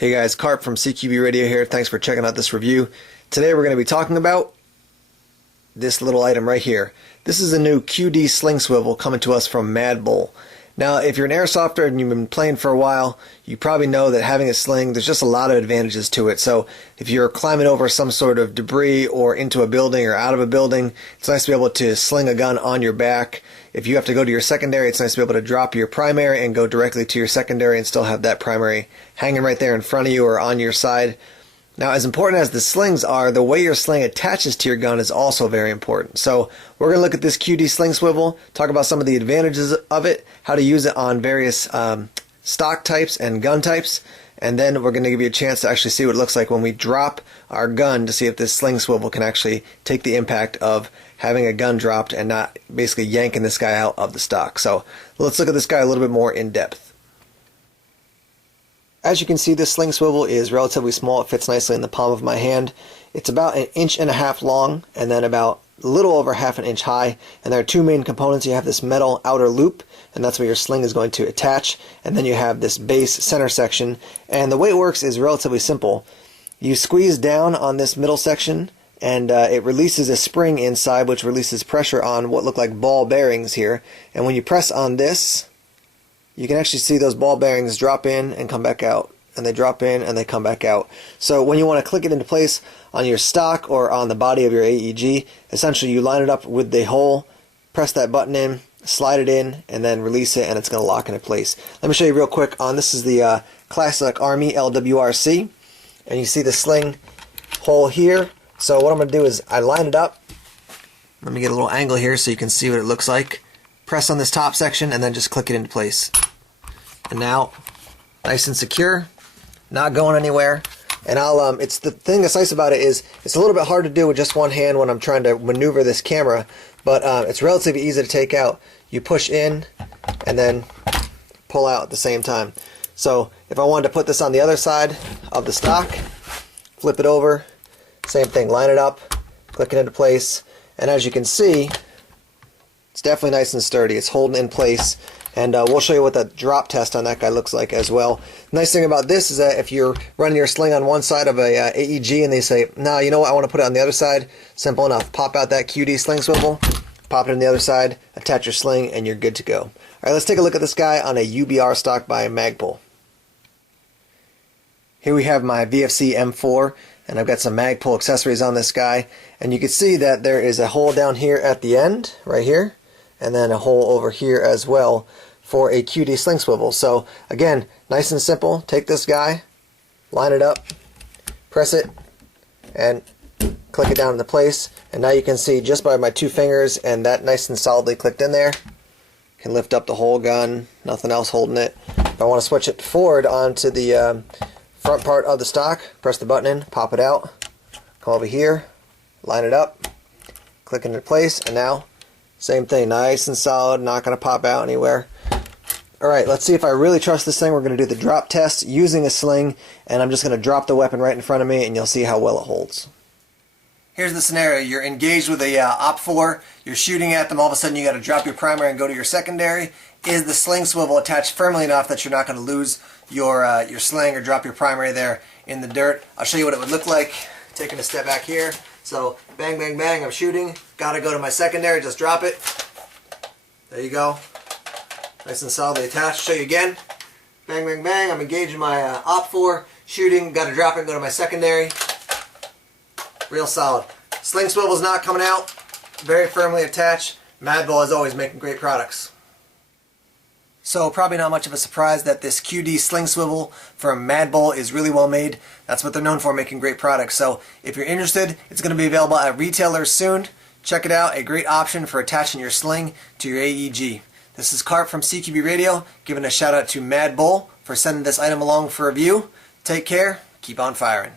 Hey guys, Carp from CQBRadio here. Thanks for checking out this review. Today we're going to be talking about this little item right here. This is a new Q.D. Sling Swivel coming to us from Madbull. Now, if you're an airsofter and you've been playing for a while, you probably know that having a sling, there's just a lot of advantages to it. So if you're climbing over some sort of debris or into a building or out of a building, it's nice to be able to sling a gun on your back. If you have to go to your secondary, it's nice to be able to drop your primary and go directly to your secondary and still have that primary hanging right there in front of you or on your side. Now, as important as the slings are, the way your sling attaches to your gun is also very important. So we're going to look at this Q.D. Sling Swivel, talk about some of the advantages of it, how to use it on various stock types and gun types, and then we're going to give you a chance to actually see what it looks like when we drop our gun to see if this sling swivel can actually take the impact of having a gun dropped and not basically yanking this guy out of the stock. So let's look at this guy a little bit more in depth. As you can see, this sling swivel is relatively small. It fits nicely in the palm of my hand. It's about 1.5 inches long and then about a little over 1/2 inch high. And there are two main components. You have this metal outer loop, and that's where your sling is going to attach. And then you have this base center section. And the way it works is relatively simple. You squeeze down on this middle section, and it releases a spring inside, which releases pressure on what look like ball bearings here. And when you press on this, you can actually see those ball bearings drop in and come back out, and they drop in and they come back out. So when you want to click it into place on your stock or on the body of your AEG, essentially you line it up with the hole, press that button in, slide it in, and then release it, and it's going to lock into place. Let me show you real quick on this is the Classic Army LWRC, and you see the sling hole here. So what I'm going to do is I line it up. Let me get a little angle here so you can see what it looks like. Press on this top section and then just click it into place. And now, nice and secure, not going anywhere. And it's the thing that's nice about it is it's a little bit hard to do with just one hand when I'm trying to maneuver this camera, but it's relatively easy to take out. You push in and then pull out at the same time. So if I wanted to put this on the other side of the stock, flip it over, same thing, line it up, click it into place, and as you can see, it's definitely nice and sturdy. It's holding in place, and we'll show you what the drop test on that guy looks like as well. The nice thing about this is that if you're running your sling on one side of a AEG and they say, no, you know what, I want to put it on the other side, simple enough. Pop out that Q.D. Sling Swivel, pop it on the other side, attach your sling, and you're good to go. All right, let's take a look at this guy on a UBR stock by Madbull. Here we have my VFC M4, and I've got some Madbull accessories on this guy, and you can see that there is a hole down here at the end, right here, and then a hole over here as well for a Q.D. Sling Swivel. So again, nice and simple. Take this guy, line it up, press it, and click it down into place. And now you can see just by my two fingers and that nice and solidly clicked in there, can lift up the whole gun, nothing else holding it. If I want to switch it forward onto the front part of the stock, press the button in, pop it out, come over here, line it up, click into place, and now same thing, nice and solid, not going to pop out anywhere. Alright, let's see if I really trust this thing. We're going to do the drop test using a sling, and I'm just going to drop the weapon right in front of me, and you'll see how well it holds. Here's the scenario. You're engaged with a Op4, you're shooting at them, all of a sudden you got to drop your primary and go to your secondary. Is the sling swivel attached firmly enough that you're not going to lose your sling or drop your primary there in the dirt? I'll show you what it would look like. Taking a step back here. So bang, bang, bang, I'm shooting. Got to go to my secondary, just drop it. There you go. Nice and solidly attached. Show you again. Bang, bang, bang, I'm engaging my Op4, shooting, got to drop it and go to my secondary. Real solid. Sling swivel's not coming out. Very firmly attached. Madbull is always making great products. So probably not much of a surprise that this Q.D. Sling Swivel from Madbull is really well made. That's what they're known for, making great products. So if you're interested, it's going to be available at retailers soon. Check it out, a great option for attaching your sling to your AEG. This is Carp from CQBRadio, giving a shout out to Madbull for sending this item along for review. Take care, keep on firing.